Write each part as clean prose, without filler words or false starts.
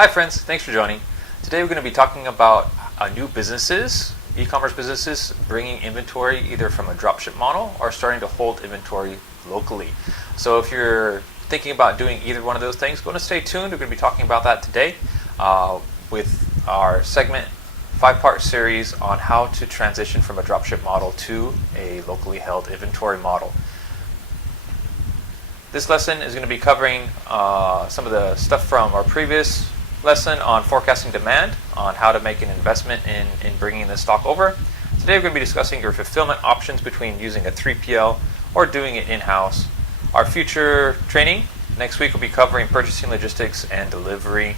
Hi friends, thanks for joining. Today we're going to be talking about new businesses, e-commerce businesses bringing inventory either from a dropship model or starting to hold inventory locally. So if you're thinking about doing either one of those things, go and stay tuned. We're going to be talking about that today with our segment 5-part series on how to transition from a dropship model to a locally held inventory model. This lesson is going to be covering some of the stuff from our previous lesson on forecasting demand, on how to make an investment in bringing the stock over. Today we're going to be discussing your fulfillment options between using a 3PL or doing it in-house. Our future training next week will be covering purchasing, logistics, and delivery.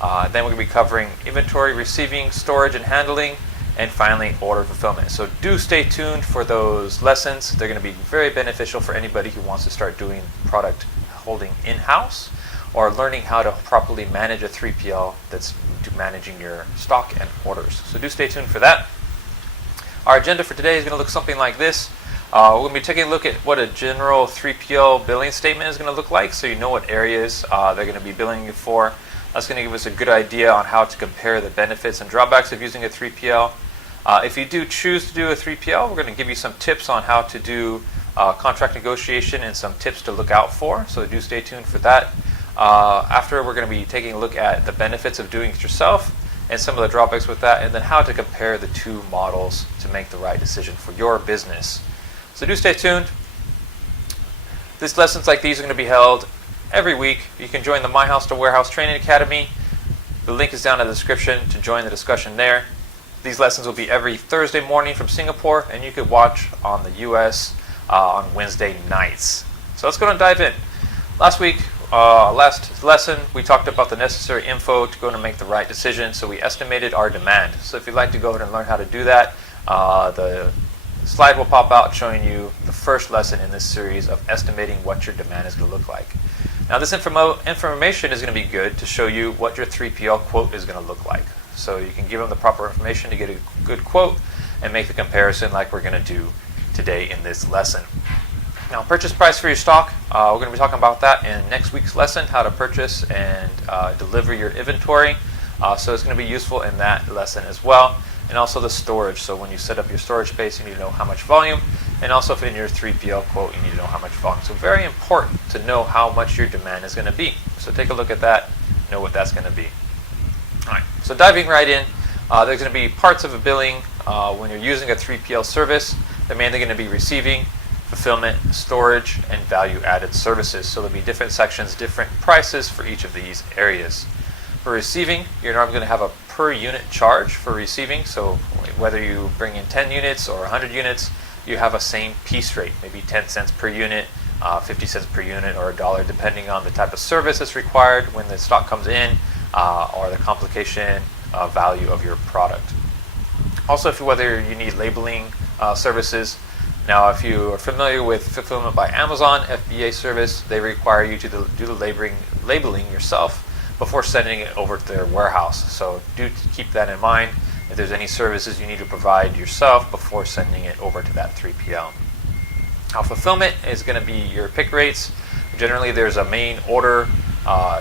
Then we're going to be covering inventory, receiving, storage, and handling, and finally order fulfillment. So do stay tuned for those lessons. They're going to be very beneficial for anybody who wants to start doing product holding in-house or learning how to properly manage a 3PL that's managing your stock and orders. So do stay tuned for that. Our agenda for today is going to look something like this. We're going to be taking a look at what a general 3PL billing statement is going to look like, so you know what areas they're going to be billing you for. That's going to give us a good idea on how to compare the benefits and drawbacks of using a 3PL. If you do choose to do a 3PL, we're going to give you some tips on how to do contract negotiation and some tips to look out for, so do stay tuned for that. After, we're going to be taking a look at the benefits of doing it yourself and some of the drawbacks with that, and then how to compare the two models to make the right decision for your business. So do stay tuned. These lessons like these are going to be held every week. You can join the My House to Warehouse Training Academy. The link is down in the description to join the discussion there. These lessons will be every Thursday morning from Singapore, and you could watch on the US on Wednesday nights. So let's go and dive in. Last lesson, we talked about the necessary info to go and make the right decision. So we estimated our demand. So if you'd like to go ahead and learn how to do that, the slide will pop out showing you the first lesson in this series of estimating what your demand is going to look like. Now this information is going to be good to show you what your 3PL quote is going to look like. So you can give them the proper information to get a good quote and make the comparison like we're going to do today in this lesson. Now, purchase price for your stock, we're going to be talking about that in next week's lesson, how to purchase and deliver your inventory. So it's going to be useful in that lesson as well. And also the storage. So when you set up your storage space, you need to know how much volume. And also if in your 3PL quote, you need to know how much volume. So very important to know how much your demand is going to be. So take a look at that, know what that's going to be. All right, so diving right in, there's going to be parts of a billing when you're using a 3PL service. They're mainly going to be receiving, fulfillment, storage, and value-added services. So there'll be different sections, different prices for each of these areas. For receiving, you're normally going to have a per unit charge for receiving. So whether you bring in 10 units or 100 units, you have a same piece rate, maybe 10 cents per unit, 50 cents per unit, or $1, depending on the type of service that's required when the stock comes in, or the complication value of your product. Also, whether you need labeling services. Now, if you are familiar with Fulfillment by Amazon, FBA service, they require you to do the labeling yourself before sending it over to their warehouse. So do keep that in mind if there's any services you need to provide yourself before sending it over to that 3PL. Now, fulfillment is going to be your pick rates. Generally, there's a main order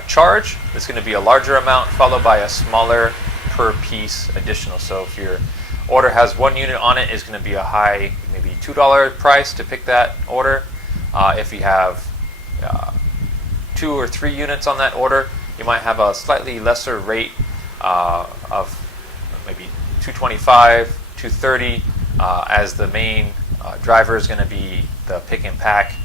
charge. It's going to be a larger amount followed by a smaller per piece additional. So if your order has 1 unit on it, it's going to be a high, maybe $2 price to pick that order. If you have 2 or 3 units on that order, you might have a slightly lesser rate of maybe $2.25, $2.30, as the main driver is going to be the pick and pack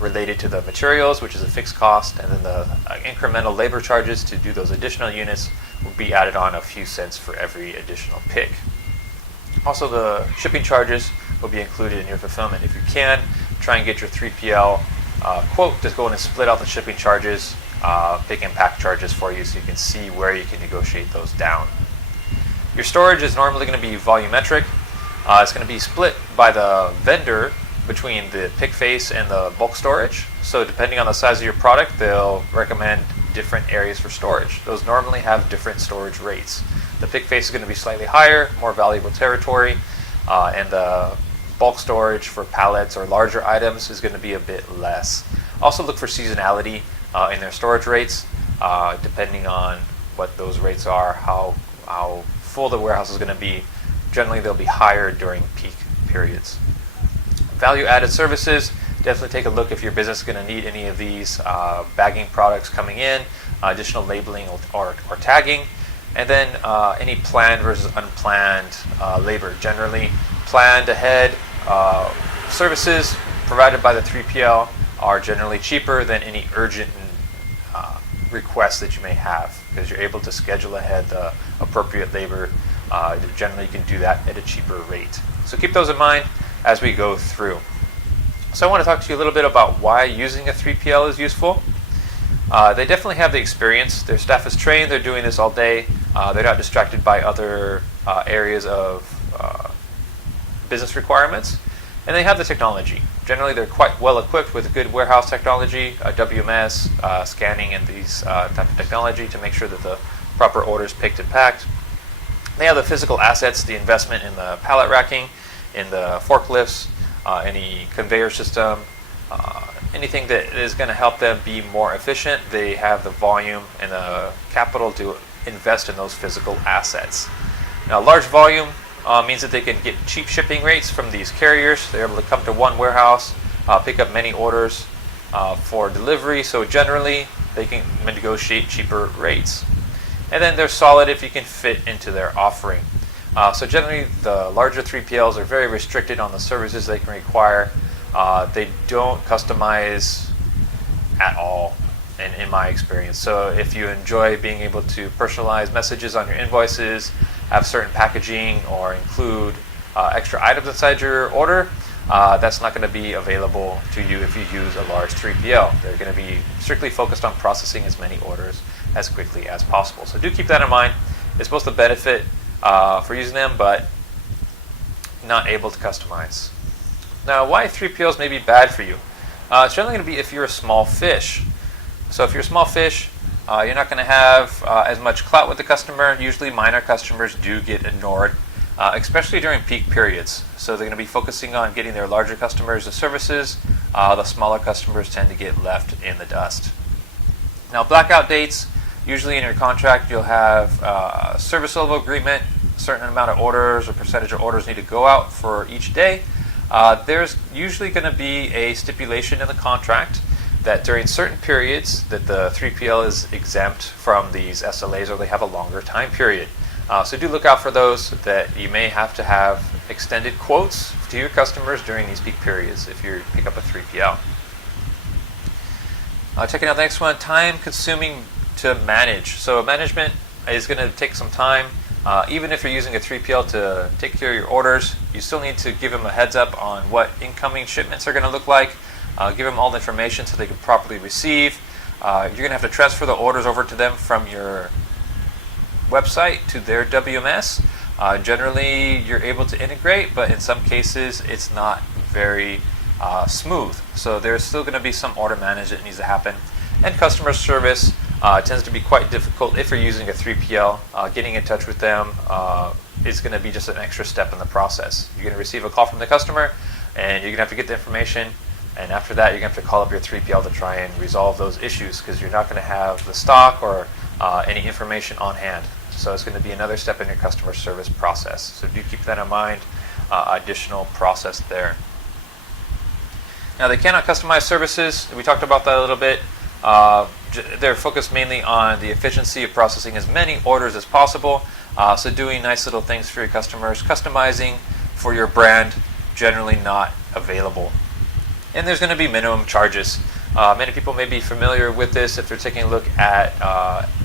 related to the materials, which is a fixed cost, and then the incremental labor charges to do those additional units will be added on a few cents for every additional pick. Also, the shipping charges will be included in your fulfillment. If you can, try and get your 3PL quote to go in and split out the shipping charges, pick and pack charges for you, so you can see where you can negotiate those down. Your storage is normally going to be volumetric. It's going to be split by the vendor between the pick face and the bulk storage. So depending on the size of your product, they'll recommend different areas for storage. Those normally have different storage rates. The pick face is going to be slightly higher, more valuable territory, and the bulk storage for pallets or larger items is going to be a bit less. Also look for seasonality in their storage rates, depending on what those rates are, how full the warehouse is going to be. Generally, they'll be higher during peak periods. Value-added services, definitely take a look if your business is going to need any of these bagging products coming in, additional labeling or tagging, and then any planned versus unplanned labor. Generally, planned ahead services provided by the 3PL are generally cheaper than any urgent requests that you may have, because you're able to schedule ahead the appropriate labor. Generally, you can do that at a cheaper rate. So keep those in mind as we go through. So I want to talk to you a little bit about why using a 3PL is useful. They definitely have the experience. Their staff is trained. They're doing this all day. They're not distracted by other areas of business requirements. And they have the technology. Generally, they're quite well equipped with good warehouse technology, WMS, scanning, and these type of technology to make sure that the proper order is picked and packed. They have the physical assets, the investment in the pallet racking, in the forklifts, any conveyor system, anything that is going to help them be more efficient. They have the volume and the capital to invest in those physical assets. Now, large volume means that they can get cheap shipping rates from these carriers. They're able to come to one warehouse, pick up many orders for delivery, so generally they can negotiate cheaper rates. And then they're solid if you can fit into their offering. So generally, the larger 3PLs are very restricted on the services they can require. They don't customize at all, in my experience. So if you enjoy being able to personalize messages on your invoices, have certain packaging, or include extra items inside your order, that's not going to be available to you if you use a large 3PL. They're going to be strictly focused on processing as many orders as quickly as possible. So do keep that in mind. It's supposed to benefit for using them, but not able to customize. Now, why 3PLs may be bad for you? It's generally going to be if you're a small fish. So if you're a small fish, you're not going to have as much clout with the customer. Usually minor customers do get ignored, especially during peak periods. So they're going to be focusing on getting their larger customers the services. The smaller customers tend to get left in the dust. Now, blackout dates, usually in your contract you'll have a service level agreement. A certain amount of orders or percentage of orders need to go out for each day. There's usually going to be a stipulation in the contract that during certain periods that the 3PL is exempt from these SLAs, or they have a longer time period. So do look out for those, that you may have to have extended quotes to your customers during these peak periods if you pick up a 3PL. Checking out the next one, time consuming to manage. So management is going to take some time. Even if you're using a 3PL to take care of your orders, you still need to give them a heads up on what incoming shipments are going to look like. Give them all the information so they can properly receive. You're going to have to transfer the orders over to them from your website to their WMS. Generally, you're able to integrate, but in some cases, it's not very smooth. So there's still going to be some order management that needs to happen. And customer service tends to be quite difficult if you're using a 3PL. Getting in touch with them is going to be just an extra step in the process. You're going to receive a call from the customer, and you're going to have to get the information. And after that, you're going to have to call up your 3PL to try and resolve those issues, because you're not going to have the stock or any information on hand. So it's going to be another step in your customer service process. So do keep that in mind, additional process there. Now, they cannot customize services. We talked about that a little bit. They're focused mainly on the efficiency of processing as many orders as possible. So doing nice little things for your customers, customizing for your brand, generally not available. And there's going to be minimum charges. Many people may be familiar with this if they're taking a look at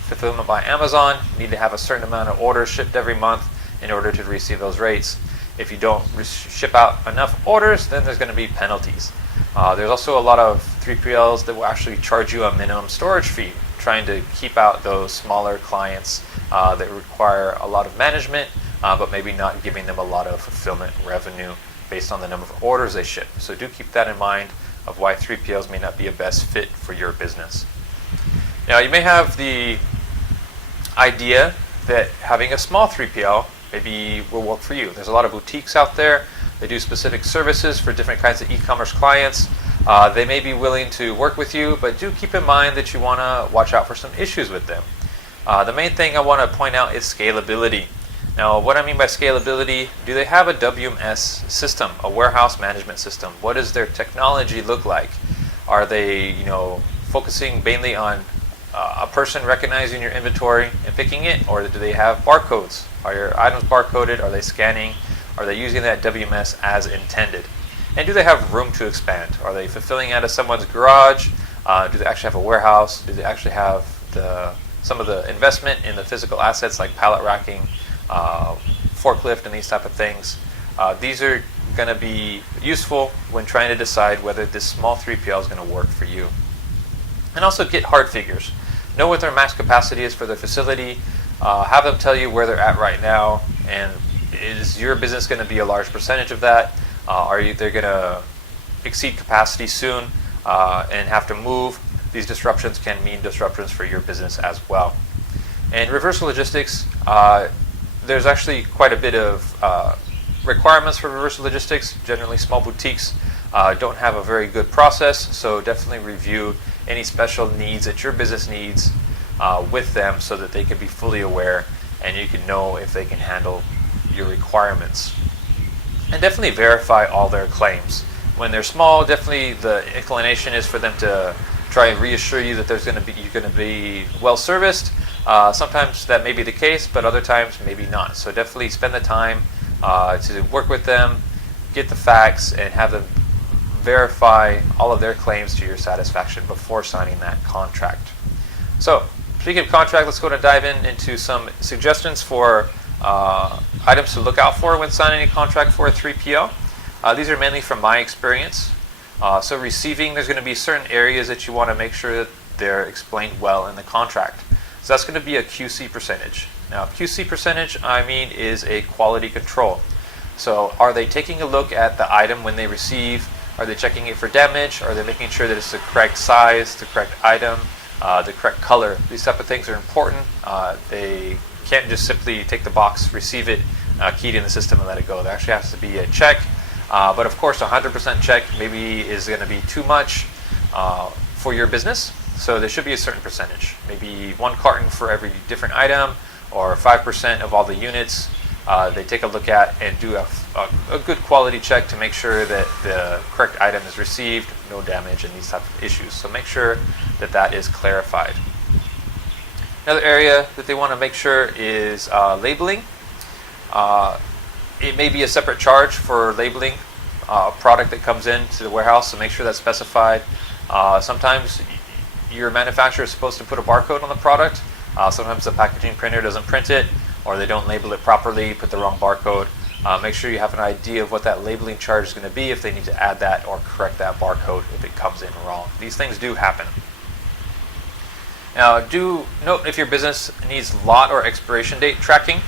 fulfillment by Amazon. You need to have a certain amount of orders shipped every month in order to receive those rates. If you don't ship out enough orders, then there's going to be penalties. There's also a lot of 3PLs that will actually charge you a minimum storage fee, trying to keep out those smaller clients that require a lot of management, but maybe not giving them a lot of fulfillment revenue based on the number of orders they ship. So do keep that in mind of why 3PLs may not be a best fit for your business. Now, you may have the idea that having a small 3PL maybe will work for you. There's a lot of boutiques out there. They do specific services for different kinds of e-commerce clients. They may be willing to work with you, but do keep in mind that you want to watch out for some issues with them. The main thing I want to point out is scalability. Now, what I mean by scalability, do they have a WMS system, a warehouse management system? What does their technology look like? Are they, focusing mainly on a person recognizing your inventory and picking it, or do they have barcodes? Are your items barcoded? Are they scanning? Are they using that WMS as intended? And do they have room to expand? Are they fulfilling out of someone's garage? Do they actually have a warehouse? Do they actually have some of the investment in the physical assets like pallet racking, forklift, and these type of things? These are going to be useful when trying to decide whether this small 3PL is going to work for you. And also get hard figures. Know what their max capacity is for their facility. Have them tell you where they're at right now, and is your business going to be a large percentage of that? They're going to exceed capacity soon and have to move? These disruptions can mean disruptions for your business as well. And reverse logistics, there's actually quite a bit of requirements for reverse logistics. Generally, small boutiques don't have a very good process, so definitely review any special needs that your business needs with them so that they can be fully aware and you can know if they can handle your requirements. And definitely verify all their claims. When they're small, definitely the inclination is for them to try and reassure you that you're going to be well serviced. Sometimes that may be the case, but other times maybe not. So definitely spend the time to work with them, get the facts, and have them verify all of their claims to your satisfaction before signing that contract. So, speaking of contract, let's go and dive into some suggestions for items to look out for when signing a contract for a 3PL. These are mainly from my experience. So receiving, there's going to be certain areas that you want to make sure that they're explained well in the contract. So that's going to be a QC percentage. Now, QC percentage, is a quality control. So are they taking a look at the item when they receive? Are they checking it for damage? Are they making sure that it's the correct size, the correct item, the correct color? These type of things are important. They can't just simply take the box, receive it, key it in the system, and let it go. There actually has to be a check. But of course, 100% check maybe is going to be too much for your business. So there should be a certain percentage, maybe 1 carton for every different item, or 5% of all the units. They take a look at and do a good quality check to make sure that the correct item is received, no damage, and these type of issues. So make sure that that is clarified. Another area that they want to make sure is labeling. It may be a separate charge for labeling a product that comes into the warehouse, so make sure that's specified. Sometimes your manufacturer is supposed to put a barcode on the product. Sometimes the packaging printer doesn't print it, or they don't label it properly, put the wrong barcode. Make sure you have an idea of what that labeling charge is going to be if they need to add that or correct that barcode if it comes in wrong. These things do happen. Now, do note if your business needs lot or expiration date tracking.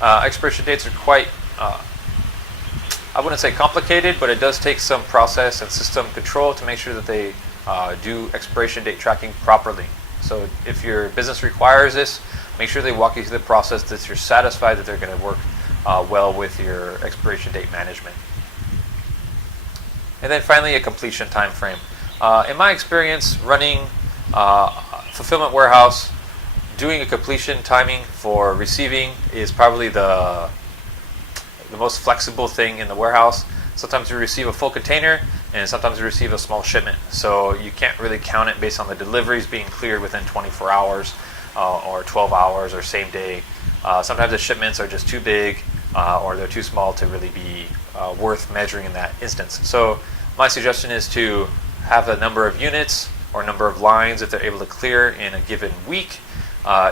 Expiration dates are quite, I wouldn't say complicated, but it does take some process and system control to make sure that they do expiration date tracking properly. So if your business requires this, make sure they walk you through the process that you're satisfied that they're going to work well with your expiration date management. And then finally, a completion time frame. In my experience running fulfillment warehouse, doing a completion timing for receiving is probably the most flexible thing in the warehouse. Sometimes you receive a full container, and sometimes you receive a small shipment. So you can't really count it based on the deliveries being cleared within 24 hours or 12 hours or same day. Sometimes the shipments are just too big or they're too small to really be worth measuring in that instance. So my suggestion is to have a number of units or number of lines that they're able to clear in a given week.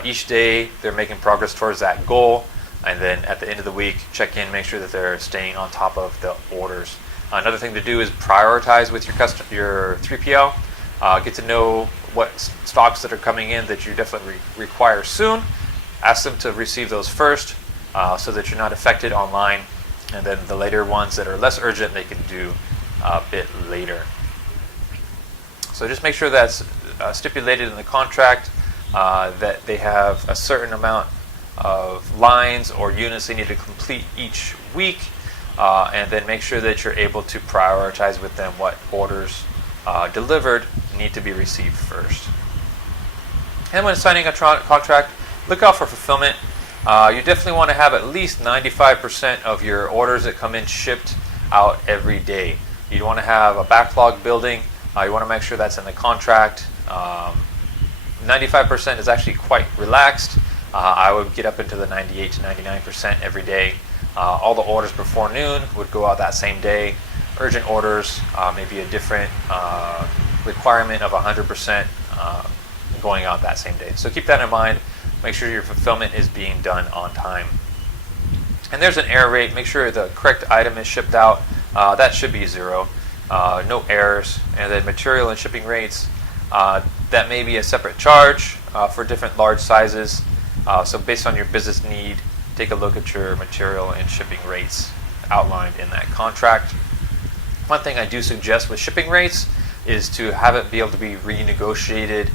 Each day they're making progress towards that goal, and then at the end of the week check in, make sure that they're staying on top of the orders. Another thing to do is prioritize with your 3PL. Get to know what stocks that are coming in that you definitely require soon. Ask them to receive those first so that you're not affected online, and then the later ones that are less urgent they can do a bit later. So just make sure that's stipulated in the contract, that they have a certain amount of lines or units they need to complete each week, and then make sure that you're able to prioritize with them what orders delivered need to be received first. And when signing a contract, look out for fulfillment. You definitely want to have at least 95% of your orders that come in shipped out every day. You want to have a backlog building. You want to make sure that's in the contract. 95% is actually quite relaxed. I would get up into the 98 to 99% every day. All the orders before noon would go out that same day. Urgent orders, maybe a different requirement of 100% going out that same day. So keep that in mind. Make sure your fulfillment is being done on time. And there's an error rate. Make sure the correct item is shipped out. That should be 0. No errors. And then material and shipping rates. That may be a separate charge for different large sizes. So based on your business need, take a look at your material and shipping rates outlined in that contract. One thing I do suggest with shipping rates is to have it be able to be renegotiated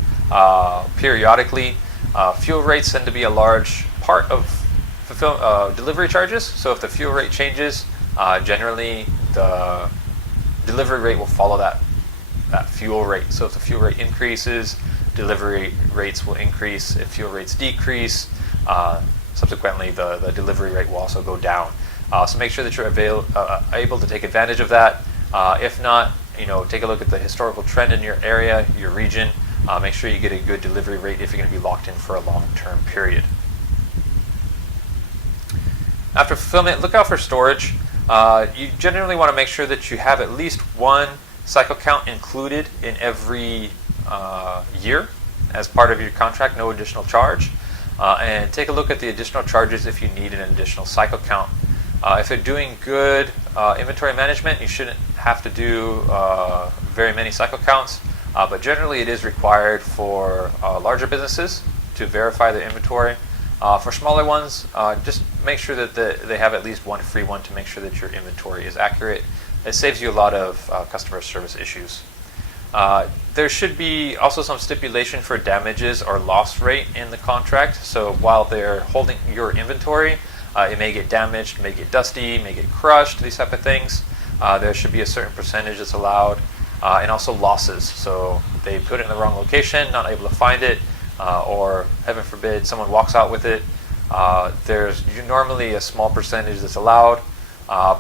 periodically. Fuel rates tend to be a large part of delivery charges. So if the fuel rate changes, generally the delivery rate will follow that fuel rate. So if the fuel rate increases, delivery rates will increase. If fuel rates decrease, subsequently the delivery rate will also go down. So make sure that you're able to take advantage of that. If not, take a look at the historical trend in your area, your region. Make sure you get a good delivery rate if you're going to be locked in for a long-term period. After fulfillment, look out for storage. You generally want to make sure that you have at least one cycle count included in every year as part of your contract, no additional charge. And take a look at the additional charges if you need an additional cycle count. If you're doing good inventory management, you shouldn't have to do very many cycle counts, but generally it is required for larger businesses to verify their inventory. For smaller ones, just make sure that they have at least one free one to make sure that your inventory is accurate. It saves you a lot of customer service issues. There should be also some stipulation for damages or loss rate in the contract. So while they're holding your inventory, it may get damaged, may get dusty, may get crushed, these type of things. There should be a certain percentage that's allowed, and also losses. So they put it in the wrong location, not able to find it, or heaven forbid someone walks out with it. There's normally a small percentage that's allowed.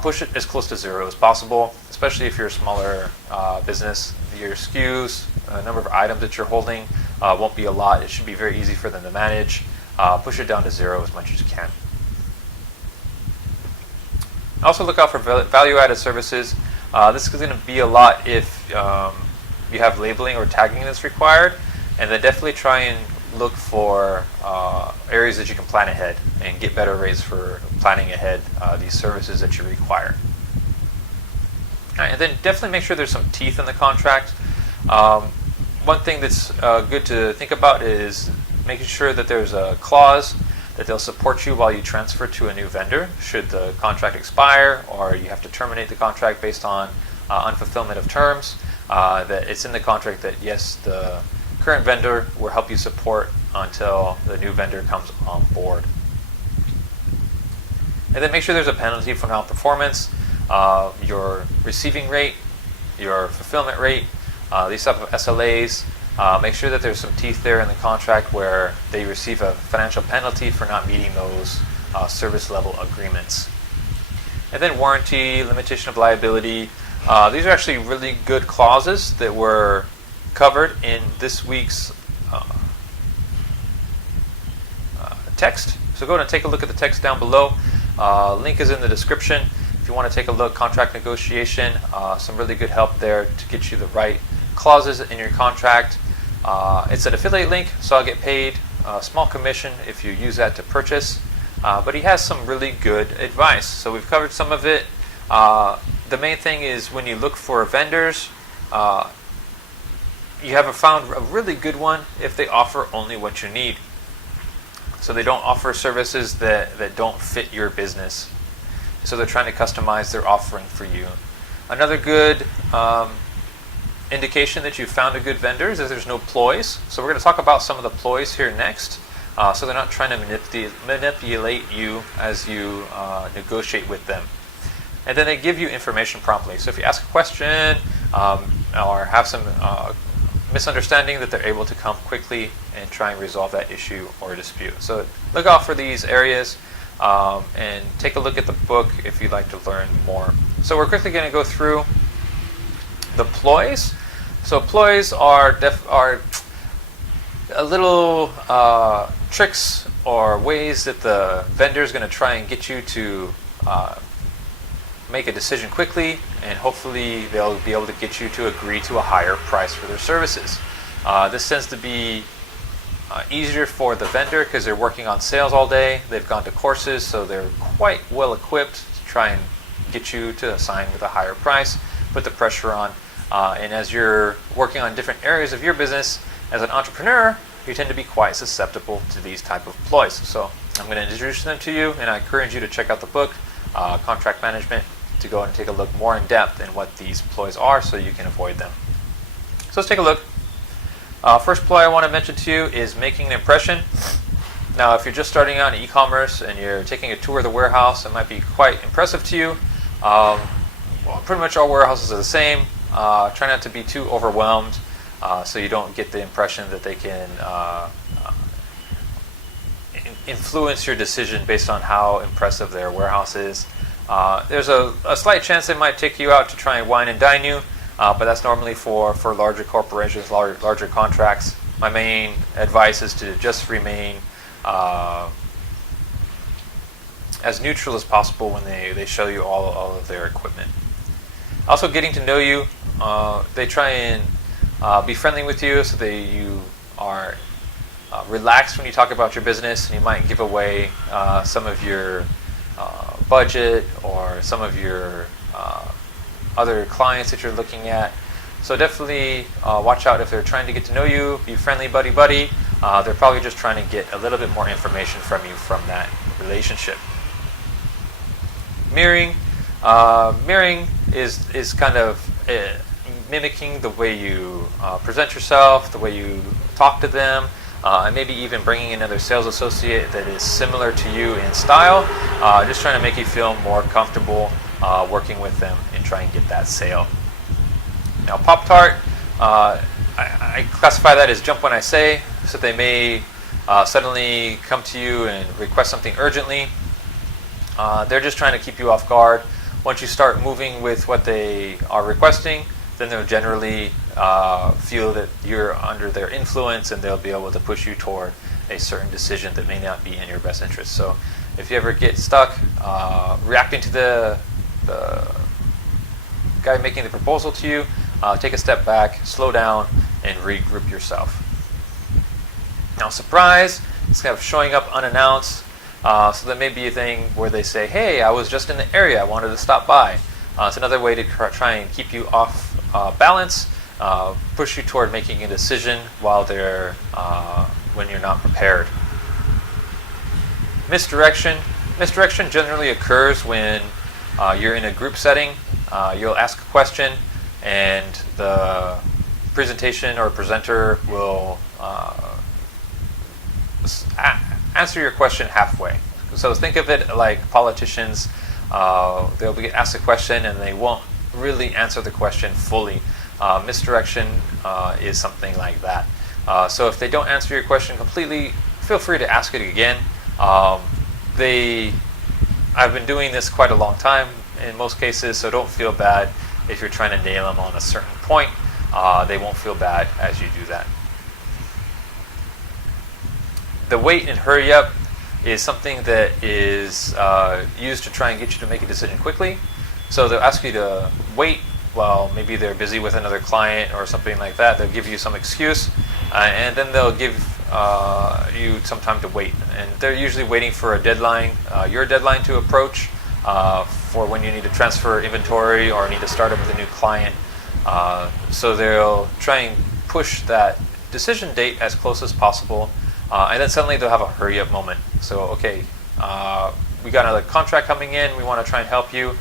Push it as close to 0 as possible, especially if you're a smaller business. Your SKUs, number of items that you're holding won't be a lot. It should be very easy for them to manage. Push it down to 0 as much as you can. Also look out for value-added services. This is going to be a lot if you have labeling or tagging that's required, and then definitely try and look for areas that you can plan ahead and get better rates for planning ahead these services that you require. And then definitely make sure there's some teeth in the contract. One thing that's good to think about is making sure that there's a clause that they'll support you while you transfer to a new vendor should the contract expire or you have to terminate the contract based on unfulfillment of terms. That it's in the contract that yes, the current vendor will help you support until the new vendor comes on board. And then make sure there's a penalty for non-performance. Your receiving rate, your fulfillment rate, these type of SLAs. Make sure that there's some teeth there in the contract where they receive a financial penalty for not meeting those service level agreements. And then warranty, limitation of liability. These are actually really good clauses that were covered in this week's text. So go ahead and take a look at the text down below. Link is in the description. If you want to take a look, contract negotiation, some really good help there to get you the right clauses in your contract. It's an affiliate link, so I'll get paid a small commission if you use that to purchase. But he has some really good advice. So we've covered some of it. The main thing is when you look for vendors, you haven't found a really good one if they offer only what you need. So they don't offer services that don't fit your business. So they're trying to customize their offering for you. Another good indication that you found a good vendor is that there's no ploys. So we're going to talk about some of the ploys here next. So they're not trying to manipulate you as you negotiate with them. And then they give you information promptly. So if you ask a question or have some misunderstanding, that they're able to come quickly and try and resolve that issue or dispute. So look out for these areas and take a look at the book if you'd like to learn more. So we're quickly going to go through the ploys. So ploys are a little tricks or ways that the vendor is going to try and get you to make a decision quickly, and hopefully they'll be able to get you to agree to a higher price for their services. This tends to be easier for the vendor because they're working on sales all day. They've gone to courses, so they're quite well equipped to try and get you to sign with a higher price, put the pressure on. And as you're working on different areas of your business, as an entrepreneur, you tend to be quite susceptible to these type of ploys. So I'm going to introduce them to you, and I encourage you to check out the book, Contract Management, to go and take a look more in depth in what these ploys are so you can avoid them. So let's take a look. First ploy I want to mention to you is making an impression. Now, if you're just starting out in e-commerce and you're taking a tour of the warehouse, it might be quite impressive to you. Well, pretty much all warehouses are the same. Try not to be too overwhelmed so you don't get the impression that they can influence your decision based on how impressive their warehouse is. There's a slight chance they might take you out to try and wine and dine you, but that's normally for larger corporations, larger contracts. My main advice is to just remain as neutral as possible when they show you all of their equipment. Also, getting to know you. They try and be friendly with you so that you are relaxed when you talk about your business, and you might give away some of your budget or some of your other clients that you're looking at. So definitely watch out if they're trying to get to know you. Be friendly, buddy. They're probably just trying to get a little bit more information from you from that relationship. Mirroring. Mirroring is kind of mimicking the way you present yourself, the way you talk to them, and maybe even bringing another sales associate that is similar to you in style, just trying to make you feel more comfortable working with them and try and get that sale. Now, Pop-Tart, I classify that as jump when I say, so they may suddenly come to you and request something urgently. They're just trying to keep you off guard. Once you start moving with what they are requesting, then they'll generally feel that you're under their influence, and they'll be able to push you toward a certain decision that may not be in your best interest. So if you ever get stuck reacting to the guy making the proposal to you, take a step back, slow down, and regroup yourself. Now, surprise, it's kind of showing up unannounced. So that may be a thing where they say, hey, I was just in the area, I wanted to stop by. It's another way to try and keep you off balance, push you toward making a decision when you're not prepared. Misdirection. Misdirection generally occurs when you're in a group setting. You'll ask a question, and the presentation or presenter will answer your question halfway. So think of it like politicians. They'll be asked a question and they won't really answer the question fully. Misdirection is something like that. So if they don't answer your question completely, feel free to ask it again. I've been doing this quite a long time in most cases, so don't feel bad if you're trying to nail them on a certain point. They won't feel bad as you do that. The wait and hurry up is something that is used to try and get you to make a decision quickly. So they'll ask you to wait while maybe they're busy with another client or something like that. They'll give you some excuse, and then they'll give you some time to wait. And they're usually waiting for a deadline, your deadline to approach for when you need to transfer inventory or need to start up with a new client. So they'll try and push that decision date as close as possible. And then suddenly they'll have a hurry up moment. So, okay, we got another contract coming in, we want to try and help you,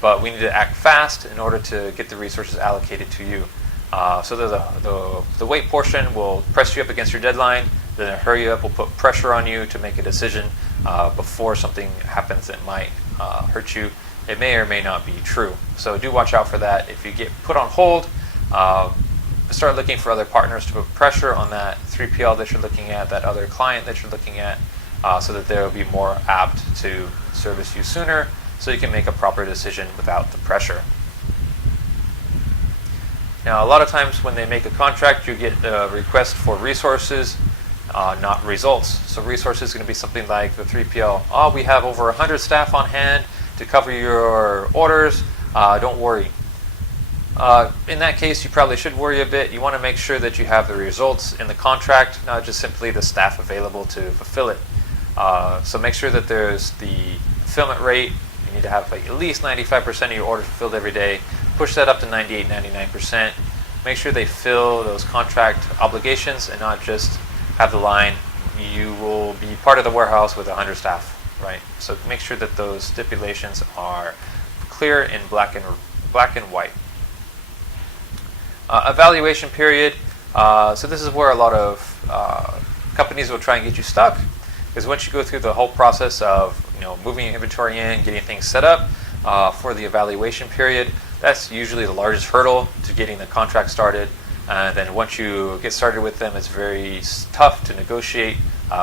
but we need to act fast in order to get the resources allocated to you. So the wait portion will press you up against your deadline, then a hurry up will put pressure on you to make a decision before something happens that might hurt you. It may or may not be true. So do watch out for that. If you get put on hold, start looking for other partners to put pressure on that 3PL that you're looking at, that other client that you're looking at, so that they'll be more apt to service you sooner, so you can make a proper decision without the pressure. Now, a lot of times when they make a contract, you get a request for resources, not results. So resources is going to be something like the 3PL. Oh, we have over 100 staff on hand to cover your orders. Don't worry. In that case, you probably should worry a bit. You want to make sure that you have the results in the contract, not just simply the staff available to fulfill it. So make sure that there's the fulfillment rate. You need to have like at least 95% of your orders fulfilled every day. Push that up to 98, 99%. Make sure they fill those contract obligations and not just have the line, you will be part of the warehouse with 100 staff, right? So make sure that those stipulations are clear in black and white. Evaluation period. So this is where a lot of companies will try and get you stuck, because once you go through the whole process of moving your inventory in, getting things set up for the evaluation period, that's usually the largest hurdle to getting the contract started. And then once you get started with them, it's very tough to negotiate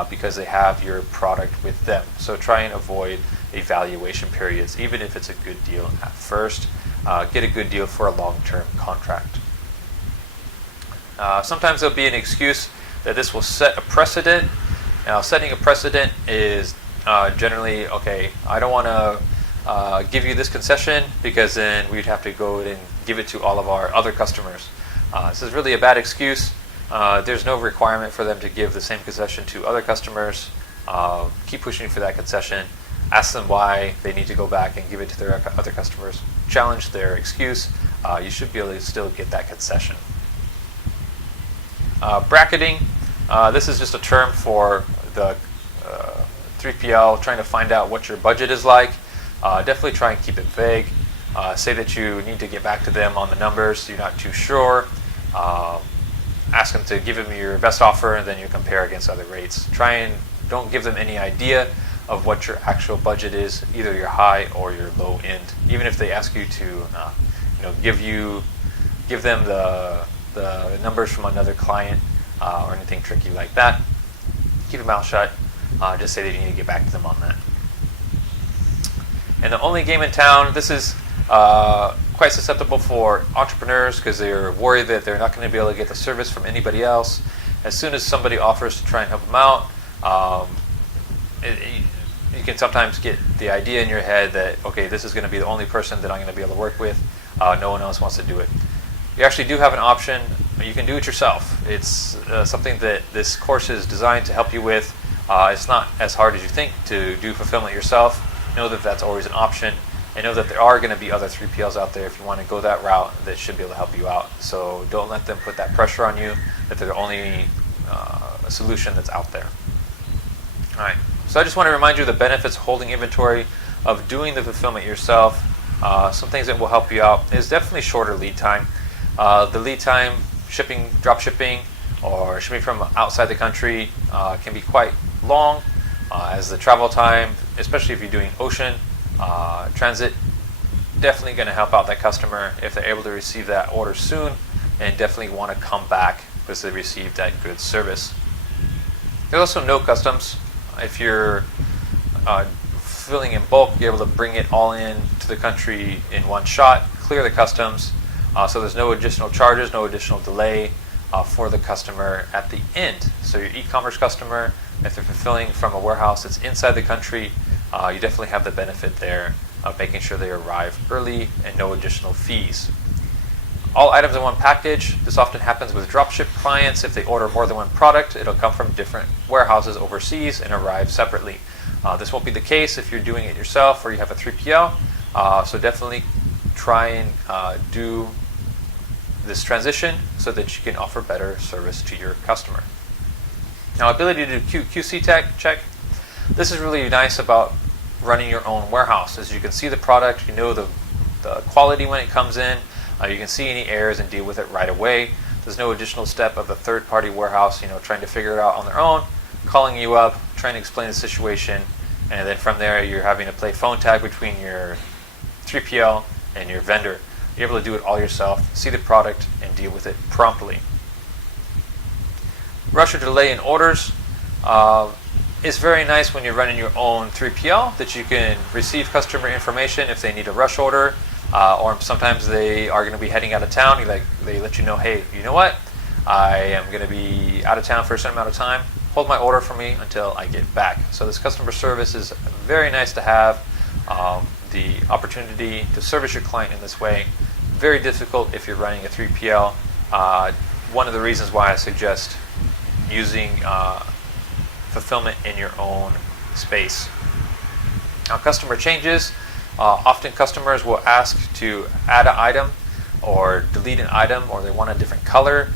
because they have your product with them. So try and avoid evaluation periods, even if it's a good deal at first. Get a good deal for a long-term contract. Sometimes there'll be an excuse that this will set a precedent. Now, setting a precedent is generally, okay, I don't want to give you this concession because then we'd have to go and give it to all of our other customers. This is really a bad excuse. There's no requirement for them to give the same concession to other customers. Keep pushing for that concession. Ask them why they need to go back and give it to their other customers. Challenge their excuse. You should be able to still get that concession. Bracketing. This is just a term for the 3PL trying to find out what your budget is like. Definitely try and keep it vague. Say that you need to get back to them on the numbers, you're not too sure. Ask them to give them your best offer, and then you compare against other rates. Don't give them any idea of what your actual budget is, either your high or your low end. Even if they ask you to give them the numbers from another client or anything tricky like that, keep your mouth shut. Just say that you need to get back to them on that. And the only game in town, this is quite susceptible for entrepreneurs because they're worried that they're not going to be able to get the service from anybody else. As soon as somebody offers to try and help them out, you can sometimes get the idea in your head that, okay, this is going to be the only person that I'm going to be able to work with. No one else wants to do it. You actually do have an option. You can do it yourself. It's something that this course is designed to help you with. It's not as hard as you think to do fulfillment yourself. Know that that's always an option, and know that there are going to be other 3PLs out there if you want to go that route that should be able to help you out. So don't let them put that pressure on you that they're the only solution that's out there. All right. So I just want to remind you of the benefits of holding inventory, of doing the fulfillment yourself. Some things that will help you out is definitely shorter lead time. The lead time, drop shipping, or shipping from outside the country can be quite long, as the travel time, especially if you're doing ocean transit, definitely going to help out that customer if they're able to receive that order soon and definitely want to come back because they received that good service. There's also no customs. If you're filling in bulk, you're able to bring it all in to the country in one shot, clear the customs, so there's no additional charges, no additional delay for the customer at the end. So your e-commerce customer, if they're fulfilling from a warehouse that's inside the country, you definitely have the benefit there of making sure they arrive early and no additional fees. All items in one package. This often happens with dropship clients. If they order more than one product, it'll come from different warehouses overseas and arrive separately. This won't be the case if you're doing it yourself or you have a 3PL. So definitely try and do this transition so that you can offer better service to your customer. Now, ability to do QC check. This is really nice about running your own warehouse. As you can see the product, you know the quality when it comes in. You can see any errors and deal with it right away. There's no additional step of a third-party warehouse, trying to figure it out on their own, calling you up, trying to explain the situation, and then from there you're having to play phone tag between your 3PL and your vendor. You're able to do it all yourself, see the product, and deal with it promptly. rush or delay in orders. It's very nice when you're running your own 3PL that you can receive customer information if they need a rush order, or sometimes they are going to be heading out of town. They let you know, hey, you know what? I am going to be out of town for a certain amount of time. Hold my order for me until I get back. So this customer service is very nice to have. The opportunity to service your client in this way, very difficult if you're running a 3PL. One of the reasons why I suggest using fulfillment in your own space. Now, customer changes. Often customers will ask to add an item or delete an item, or they want a different color.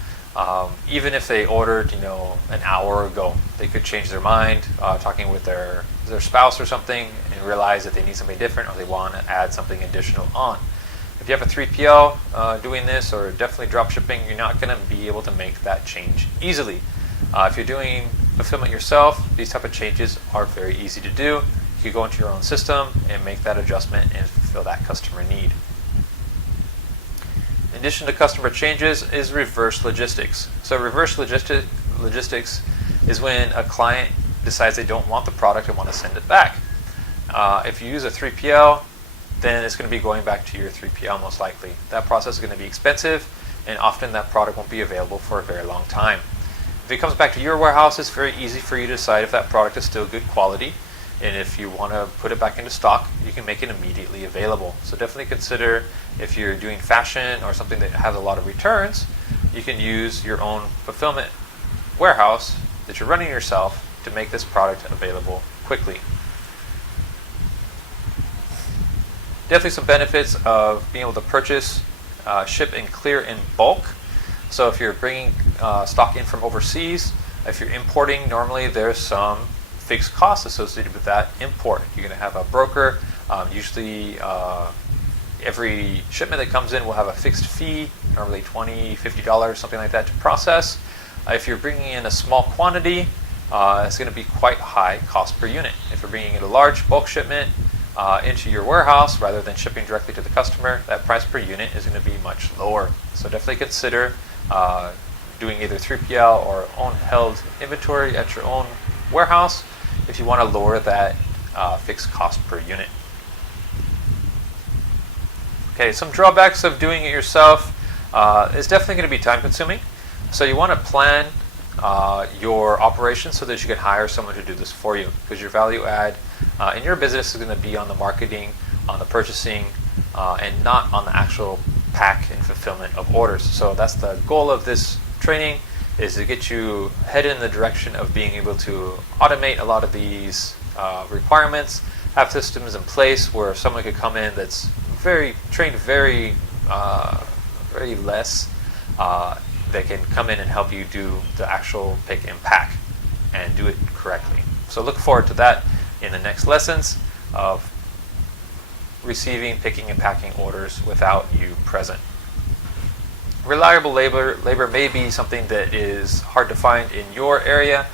Even if they ordered, an hour ago, they could change their mind, talking with their spouse or something, and realize that they need something different, or they want to add something additional on. If you have a 3PL doing this, or definitely drop shipping, you're not going to be able to make that change easily. If you're doing fulfillment yourself, these type of changes are very easy to do. You can go into your own system and make that adjustment and fulfill that customer need. In addition to customer changes is reverse logistics. So reverse logistics is when a client decides they don't want the product and want to send it back. If you use a 3PL, then it's going to be going back to your 3PL most likely. That process is going to be expensive, and often that product won't be available for a very long time. If it comes back to your warehouse, it's very easy for you to decide if that product is still good quality, and if you want to put it back into stock, you can make it immediately available. So definitely consider, if you're doing fashion or something that has a lot of returns, you can use your own fulfillment warehouse that you're running yourself to make this product available quickly. Definitely some benefits of being able to purchase, ship, and clear in bulk. So if you're bringing stock in from overseas, if you're importing, normally there's some fixed costs associated with that import. You're going to have a broker. Usually every shipment that comes in will have a fixed fee, normally $20, $50, something like that, to process. If you're bringing in a small quantity, it's going to be quite high cost per unit. If you're bringing in a large bulk shipment into your warehouse rather than shipping directly to the customer, that price per unit is going to be much lower. So definitely consider doing either 3PL or own held inventory at your own warehouse if you want to lower that fixed cost per unit. Okay, some drawbacks of doing it yourself is definitely going to be time consuming. So you want to plan your operation so that you can hire someone to do this for you, because your value add in your business is going to be on the marketing, on the purchasing, and not on the actual pack and fulfillment of orders. So that's the goal of this training, is to get you headed in the direction of being able to automate a lot of these requirements, have systems in place where someone could come in that's very less, that can come in and help you do the actual pick and pack and do it correctly. So look forward to that in the next lessons of receiving, picking, and packing orders without you present. Reliable labor may be something that is hard to find in your area.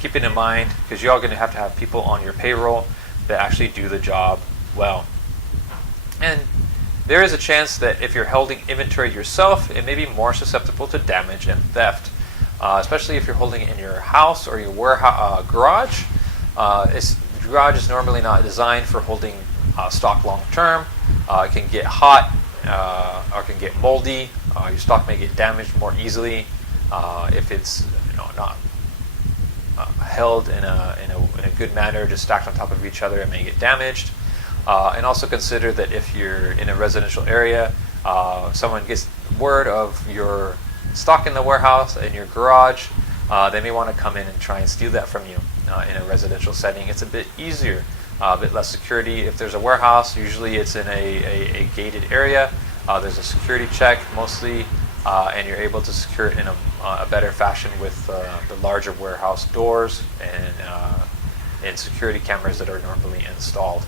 Keep it in mind, because you're all going to have people on your payroll that actually do the job well. And there is a chance that if you're holding inventory yourself, it may be more susceptible to damage and theft, especially if you're holding it in your house or your warehouse garage. Garage is normally not designed for holding stock long term. It can get hot or can get moldy. Your stock may get damaged more easily if it's not held in a good manner, just stacked on top of each other. It may get damaged. And also consider that if you're in a residential area, someone gets word of your stock in the warehouse, in your garage, they may want to come in and try and steal that from you. In a residential setting, it's a bit easier, a bit less security. If there's a warehouse, usually it's in a gated area. There's a security check mostly, and you're able to secure it in a better fashion with the larger warehouse doors and security cameras that are normally installed.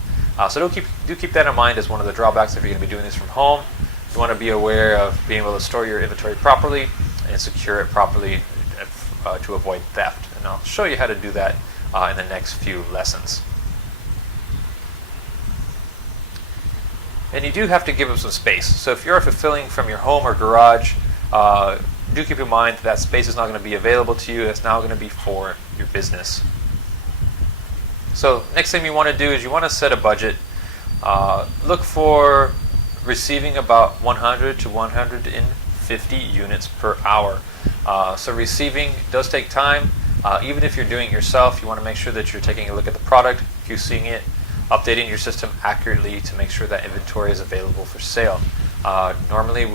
So do keep that in mind as one of the drawbacks if you're going to be doing this from home. You want to be aware of being able to store your inventory properly and secure it properly to avoid theft. And I'll show you how to do that in the next few lessons. And you do have to give them some space. So if you're fulfilling from your home or garage, do do keep in mind that space is not going to be available to you. It's now going to be for your business. So next thing you want to do is you want to set a budget. Look for receiving about 100 to 150 units per hour. So receiving does take time. Even if you're doing it yourself, you want to make sure that you're taking a look at the product, QCing it, updating your system accurately to make sure that inventory is available for sale. Normally,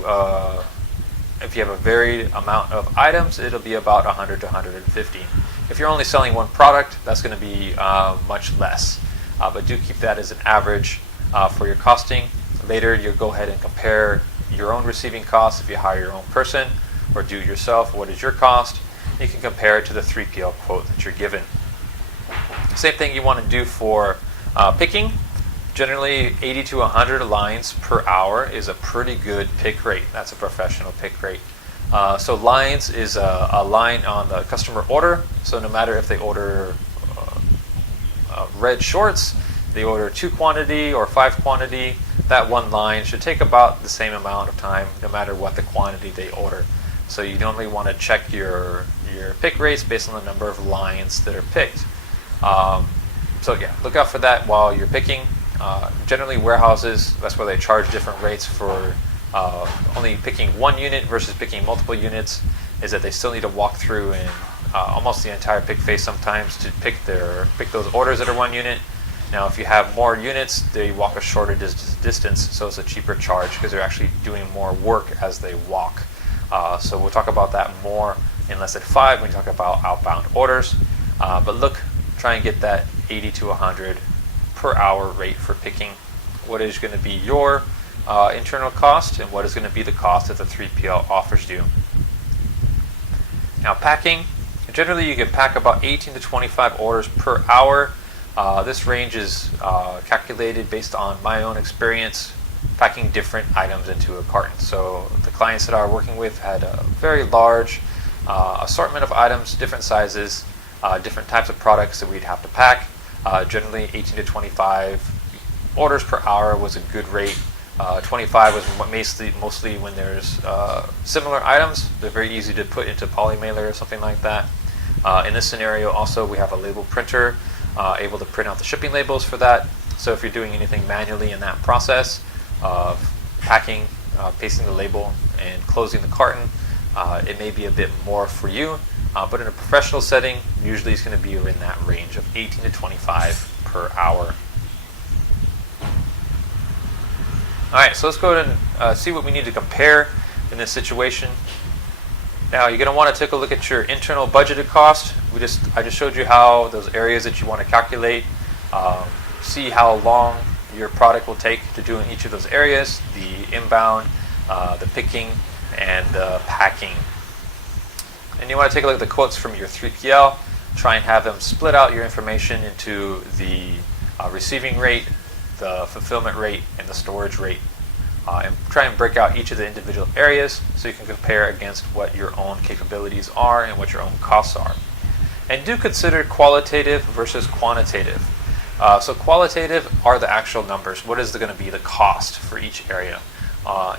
if you have a varied amount of items, it'll be about 100 to 150. If you're only selling one product, that's going to be much less. But do keep that as an average for your costing. Later, you'll go ahead and compare your own receiving costs if you hire your own person or do it yourself. What is your cost? You can compare it to the 3PL quote that you're given. Same thing you want to do for picking. Generally, 80 to 100 lines per hour is a pretty good pick rate. That's a professional pick rate. So lines is a line on the customer order. So no matter if they order red shorts, they order 2 quantity or 5 quantity, that one line should take about the same amount of time no matter what the quantity they order. So you normally want to check your pick rates based on the number of lines that are picked. So yeah, look out for that while you're picking. Generally warehouses, that's where they charge different rates for only picking one unit versus picking multiple units, is that they still need to walk through and almost the entire pick phase sometimes to pick those orders that are 1 unit. Now if you have more units, they walk a shorter distance, so it's a cheaper charge because they're actually doing more work as they walk. So we'll talk about that more in lesson 5 when we talk about outbound orders. But try and get that 80 to 100 per hour rate for picking. What is going to be your internal cost and what is going to be the cost that the 3PL offers you. Now packing, generally you can pack about 18 to 25 orders per hour. This range is calculated based on my own experience packing different items into a carton. So the clients that I was working with had a very large assortment of items, different sizes, different types of products that we'd have to pack. Generally 18 to 25 orders per hour was a good rate. 25 was mostly when there's similar items. They're very easy to put into polymailer or something like that. In this scenario also we have a label printer able to print out the shipping labels for that. So if you're doing anything manually in that process of packing, pasting the label, and closing the carton, it may be a bit more for you. But in a professional setting, usually it's going to be in that range of 18 to 25 per hour. Alright, so let's go ahead and see what we need to compare in this situation. Now you're going to want to take a look at your internal budgeted cost. I just showed you how those areas that you want to calculate, see how long your product will take to do in each of those areas, the inbound, the picking, and the packing. And you want to take a look at the quotes from your 3PL, try and have them split out your information into the receiving rate, the fulfillment rate, and the storage rate. And try and break out each of the individual areas so you can compare against what your own capabilities are and what your own costs are. And do consider qualitative versus quantitative. So qualitative are the actual numbers. What is going to be the cost for each area?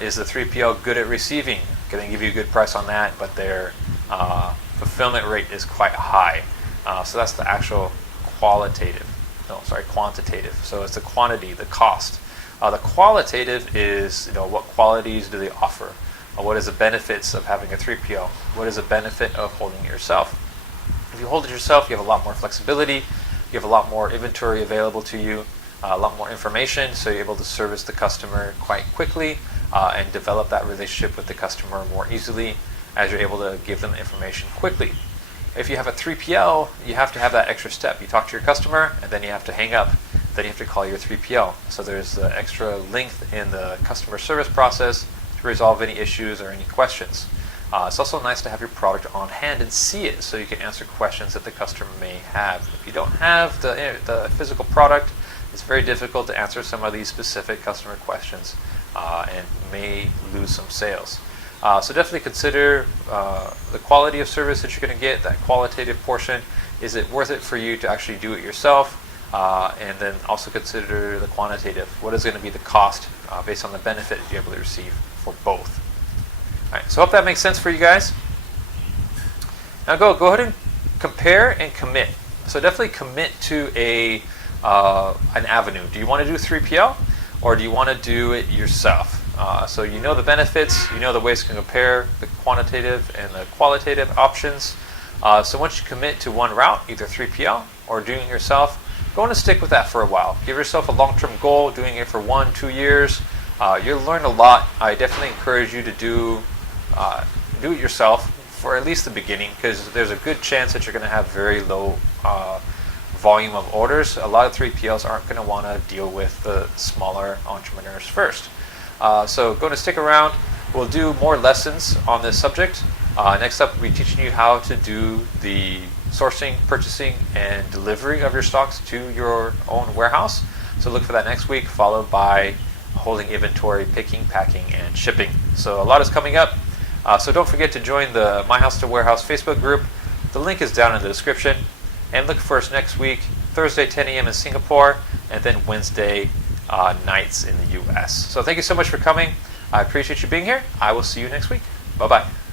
Is the 3PL good at receiving? Can they give you a good price on that, but their fulfillment rate is quite high? So that's the actual quantitative. So it's the quantity, the cost. The qualitative is, what qualities do they offer? What is the benefits of having a 3PL? What is the benefit of holding it yourself? If you hold it yourself, you have a lot more flexibility. You have a lot more inventory available to you, a lot more information, so you're able to service the customer quite quickly and develop that relationship with the customer more easily as you're able to give them information quickly. If you have a 3PL, you have to have that extra step. You talk to your customer, and then you have to hang up. Then you have to call your 3PL. So there's the extra length in the customer service process to resolve any issues or any questions. It's also nice to have your product on hand and see it so you can answer questions that the customer may have. If you don't have the physical product, it's very difficult to answer some of these specific customer questions and may lose some sales. So definitely consider the quality of service that you're going to get, that qualitative portion. Is it worth it for you to actually do it yourself? And then also consider the quantitative. What is going to be the cost based on the benefit you're able to receive for both? All right, so I hope that makes sense for you guys. Now go ahead and compare and commit. So definitely commit to an avenue. Do you want to do 3PL or do you want to do it yourself? So you know the benefits, you know the ways to compare the quantitative and the qualitative options. So once you commit to one route, either 3PL or doing it yourself, go on and stick with that for a while. Give yourself a long-term goal, doing it for 1-2 years. You'll learn a lot. I definitely encourage you to do it yourself for at least the beginning, because there's a good chance that you're going to have very low volume of orders. A lot of 3PLs aren't going to want to deal with the smaller entrepreneurs first. So going to stick around. We'll do more lessons on this subject. Next up, we'll be teaching you how to do the sourcing, purchasing, and delivery of your stocks to your own warehouse. So look for that next week, followed by holding inventory, picking, packing, and shipping. So a lot is coming up. So don't forget to join the My House to Warehouse Facebook group. The link is down in the description. And look for us next week, Thursday 10 a.m. in Singapore, and then Wednesday nights in the US. So thank you so much for coming. I appreciate you being here. I will see you next week. Bye-bye.